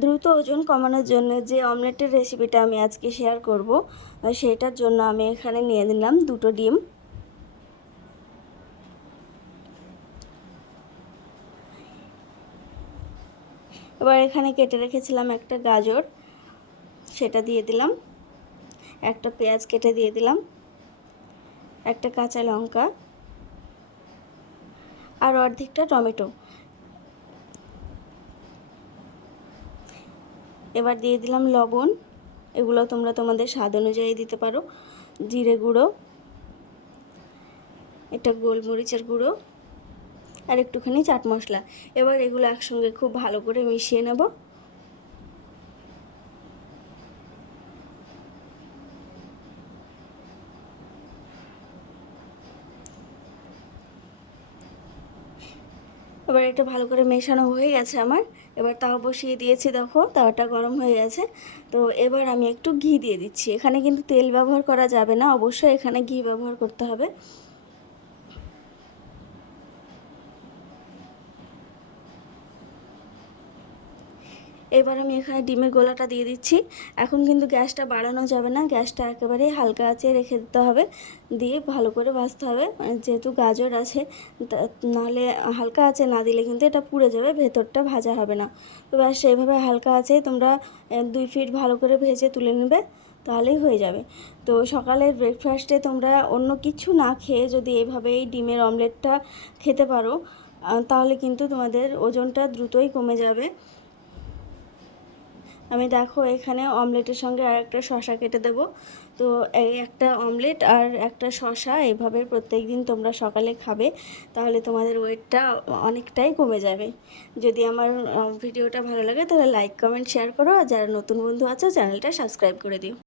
দ্রুত ওজন কমানোর জন্য যে অমলেটের রেসিপিটা আমি আজকে শেয়ার করব, সেটার জন্য আমি এখানে নিয়ে নিলাম 2টো ডিম। এবার এখানে কেটে রেখেছিলাম একটা গাজর, সেটা দিয়ে দিলাম। একটা পেঁয়াজ কেটে দিয়ে দিলাম, একটা কাঁচা লঙ্কা আর অর্ধেকটা টমেটো। এবার দিয়ে দিলাম লবণ, এগুলো তোমরা তোমাদের স্বাদ অনুযায়ী দিতে পারো। জিরে গুঁড়ো, এটা গোলমরিচের গুঁড়ো আর একটুখানি চাট মশলা। এবার এগুলো একসঙ্গে খুব ভালো করে মিশিয়ে নেব। এবার এটা ভালো করে মেশানো হয়ে গেছে আমার। এবার তাও বসিয়ে দিয়েছি, দেখো তাওয়াটা গরম হয়ে গেছে। তো এবার আমি একটু ঘি দিয়ে দিচ্ছি। এখানে কিন্তু তেল ব্যবহার করা যাবে না, অবশ্যই এখানে ঘি ব্যবহার করতে হবে। এবার আমি এখানে ডিমের গোলাটা দিয়ে দিচ্ছি। এখন কিন্তু গ্যাসটা বাড়ানো যাবে না, গ্যাসটা একেবারে হালকা আঁচে রেখে দিতে হবে, দিয়ে ভালো করে ভাজতে হবে। যেহেতু গাজর আছে, নাহলে হালকা আঁচে না দিলে কিন্তু এটা পুড়ে যাবে, ভেতরটা ভাজা হবে না। তো ব্যাস সেইভাবে হালকা আঁচে তোমরা 2 ফিট ভালো করে ভেজে তুলে নেবে, তাহলেই হয়ে যাবে। তো সকালের ব্রেকফাস্টে তোমরা অন্য কিছু না খেয়ে যদি এইভাবে এই ডিমের অমলেটটা খেতে পারো, তাহলে কিন্তু তোমাদের ওজনটা দ্রুতই কমে যাবে। আমি দেখো এখানে অমলেটের সঙ্গে আর একটা শসা কেটে দেব। তো এই একটা অমলেট আর একটা শসা এইভাবে প্রত্যেক দিন তোমরা সকালে খাবে, তাহলে তোমাদের ওয়েটটা অনেকটাই কমে যাবে। যদি আমার ভিডিওটা ভালো লাগে তাহলে লাইক কমেন্ট শেয়ার করো, আর যারা নতুন বন্ধু আছো চ্যানেলটা সাবস্ক্রাইব করে দিও।